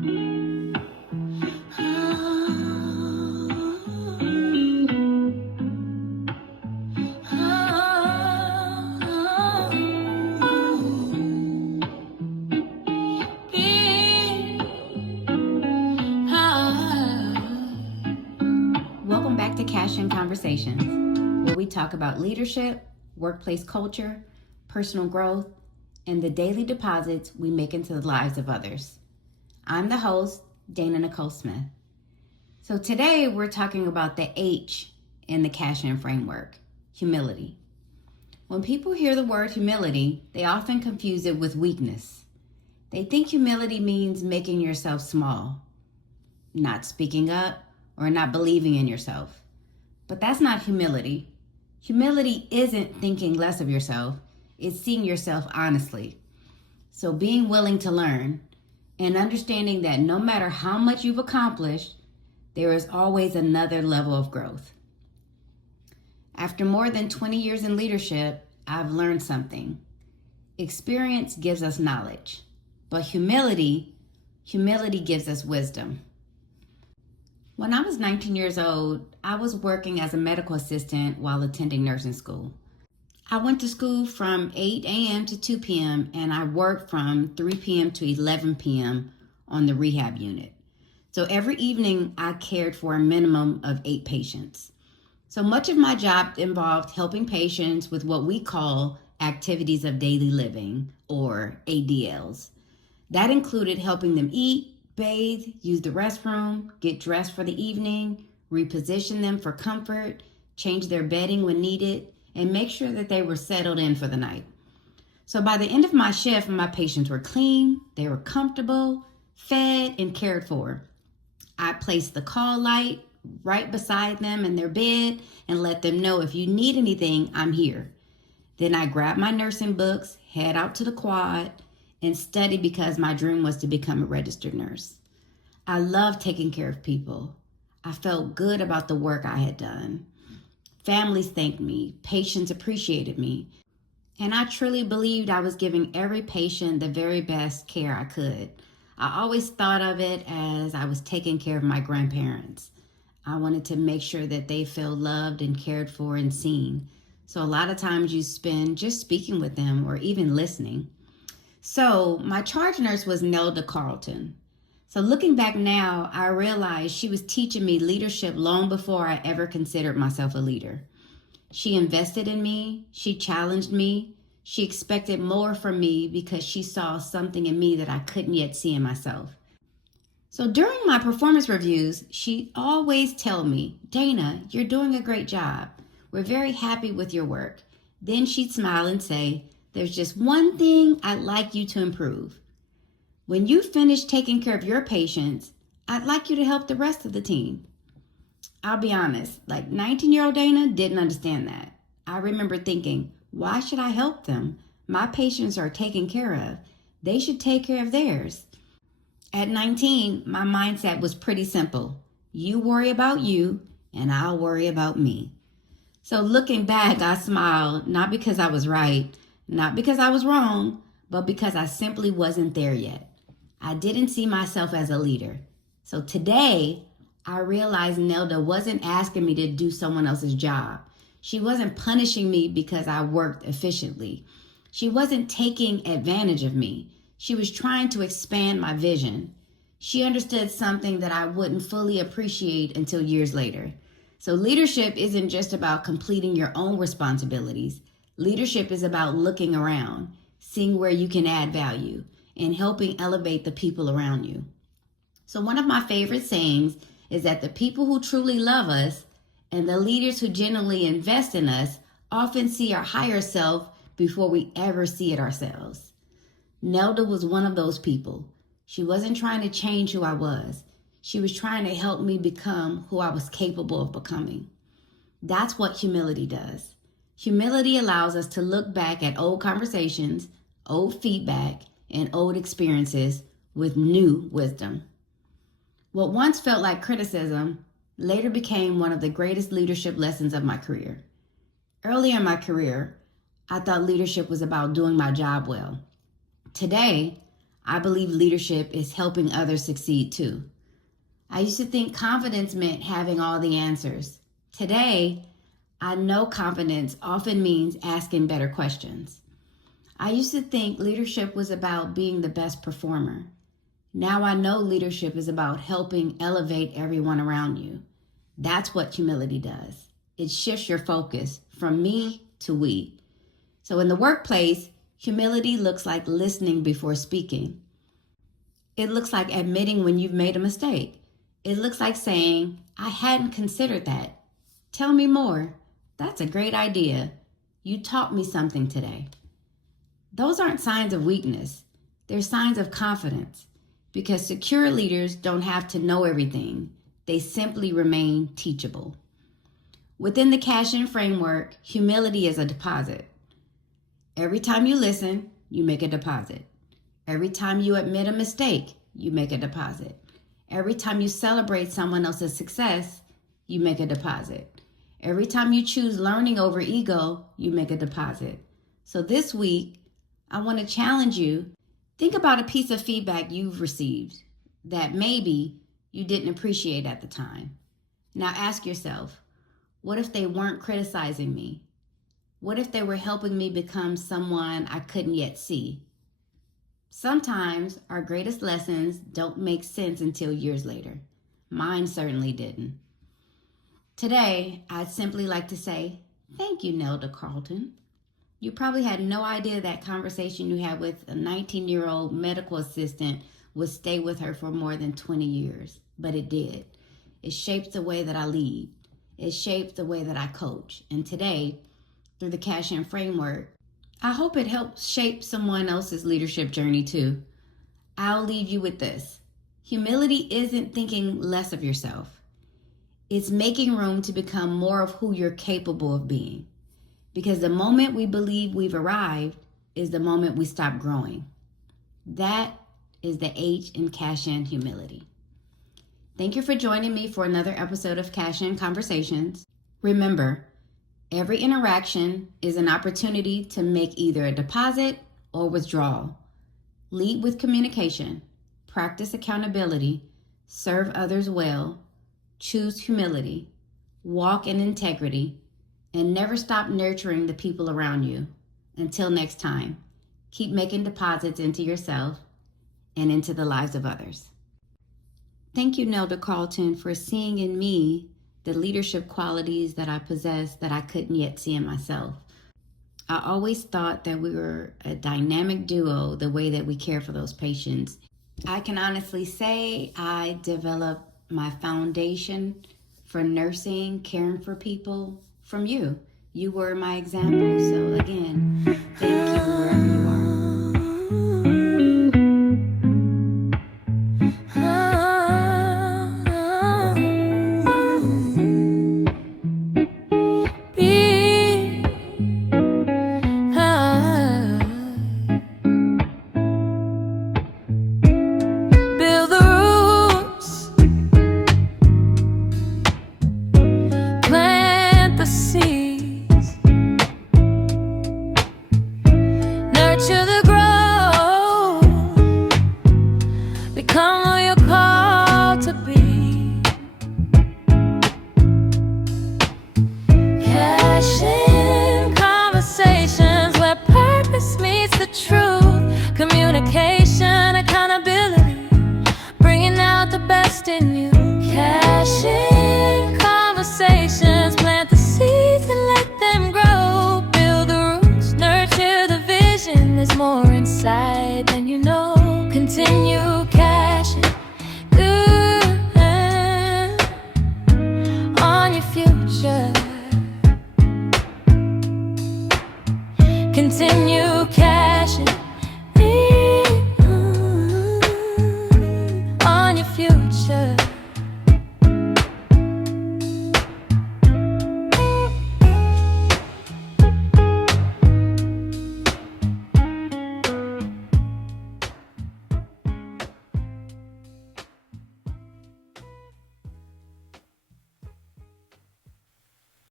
Welcome back to CASHIN Conversations, where we talk about leadership, workplace culture, personal growth, and the daily deposits we make into the lives of others. I'm the host, Dana Nicole Smith. So today we're talking about the H in the CASHIN framework, humility. When people hear the word humility, they often confuse it with weakness. They think humility means making yourself small, not speaking up, or not believing in yourself. But that's not humility. Humility isn't thinking less of yourself. It's seeing yourself honestly. So being willing to learn and understanding that no matter how much you've accomplished, there is always another level of growth. After more than 20 years in leadership, I've learned something. Experience gives us knowledge, but humility gives us wisdom. When I was 19 years old, I was working as a medical assistant while attending nursing school. I went to school from 8 a.m. to 2 p.m. and I worked from 3 p.m. to 11 p.m. on the rehab unit. So every evening I cared for a minimum of 8 patients. So much of my job involved helping patients with what we call activities of daily living, or ADLs. That included helping them eat, bathe, use the restroom, get dressed for the evening, reposition them for comfort, change their bedding when needed, and make sure that they were settled in for the night. So by the end of my shift, my patients were clean, they were comfortable, fed, and cared for. I placed the call light right beside them in their bed and let them know, if you need anything, I'm here. Then I grabbed my nursing books, head out to the quad, and study because my dream was to become a registered nurse. I loved taking care of people. I felt good about the work I had done. Families thanked me, patients appreciated me, and I truly believed I was giving every patient the very best care I could. I always thought of it as I was taking care of my grandparents. I wanted to make sure that they felt loved and cared for and seen. So a lot of times you spend just speaking with them or even listening. So my charge nurse was Nelda Carlton. So looking back now, I realized she was teaching me leadership long before I ever considered myself a leader. She invested in me, she challenged me, she expected more from me because she saw something in me that I couldn't yet see in myself. So during my performance reviews, she'd always tell me, Dana, you're doing a great job. We're very happy with your work. Then she'd smile and say, there's just one thing I'd like you to improve. When you finish taking care of your patients, I'd like you to help the rest of the team. I'll be honest, like 19-year-old Dana didn't understand that. I remember thinking, why should I help them? My patients are taken care of. They should take care of theirs. At 19, my mindset was pretty simple. You worry about you, and I'll worry about me. So looking back, I smiled, not because I was right, not because I was wrong, but because I simply wasn't there yet. I didn't see myself as a leader. So today, I realized Nelda wasn't asking me to do someone else's job. She wasn't punishing me because I worked efficiently. She wasn't taking advantage of me. She was trying to expand my vision. She understood something that I wouldn't fully appreciate until years later. So leadership isn't just about completing your own responsibilities. Leadership is about looking around, seeing where you can add value, and helping elevate the people around you. So one of my favorite sayings is that the people who truly love us and the leaders who genuinely invest in us often see our higher self before we ever see it ourselves. Nelda was one of those people. She wasn't trying to change who I was. She was trying to help me become who I was capable of becoming. That's what humility does. Humility allows us to look back at old conversations, old feedback, and old experiences with new wisdom. What once felt like criticism later became one of the greatest leadership lessons of my career. Early in my career, I thought leadership was about doing my job well. Today, I believe leadership is helping others succeed too. I used to think confidence meant having all the answers. Today, I know confidence often means asking better questions. I used to think leadership was about being the best performer. Now I know leadership is about helping elevate everyone around you. That's what humility does. It shifts your focus from me to we. So in the workplace, humility looks like listening before speaking. It looks like admitting when you've made a mistake. It looks like saying, I hadn't considered that. Tell me more. That's a great idea. You taught me something today. Those aren't signs of weakness. They're signs of confidence, because secure leaders don't have to know everything. They simply remain teachable. Within the CASHIN framework, humility is a deposit. Every time you listen, you make a deposit. Every time you admit a mistake, you make a deposit. Every time you celebrate someone else's success, you make a deposit. Every time you choose learning over ego, you make a deposit. So this week, I want to challenge you. Think about a piece of feedback you've received that maybe you didn't appreciate at the time. Now ask yourself, what if they weren't criticizing me? What if they were helping me become someone I couldn't yet see? Sometimes our greatest lessons don't make sense until years later. Mine certainly didn't. Today, I'd simply like to say, thank you, Nelda Carlton. You probably had no idea that conversation you had with a 19-year-old medical assistant would stay with her for more than 20 years, but it did. It shaped the way that I lead. It shaped the way that I coach. And today, through the CASHIN framework, I hope it helps shape someone else's leadership journey too. I'll leave you with this. Humility isn't thinking less of yourself. It's making room to become more of who you're capable of being. Because the moment we believe we've arrived is the moment we stop growing. That is the H in CASHIN humility. Thank you for joining me for another episode of CASHIN Conversations. Remember, every interaction is an opportunity to make either a deposit or withdrawal. Lead with communication, practice accountability, serve others well, choose humility, walk in integrity, and never stop nurturing the people around you. Until next time, keep making deposits into yourself and into the lives of others. Thank you, Nelda Carlton, for seeing in me the leadership qualities that I possess that I couldn't yet see in myself. I always thought that we were a dynamic duo, the way that we care for those patients. I can honestly say I developed my foundation for nursing, caring for people from you. You were my example. So again, thank you wherever you are. Communication, accountability, bringing out the best in you. CASHIN conversations, plant the seeds and let them grow. Build the roots, nurture the vision. There's more inside than you know. Continue cashing good on your future. Continue cashing.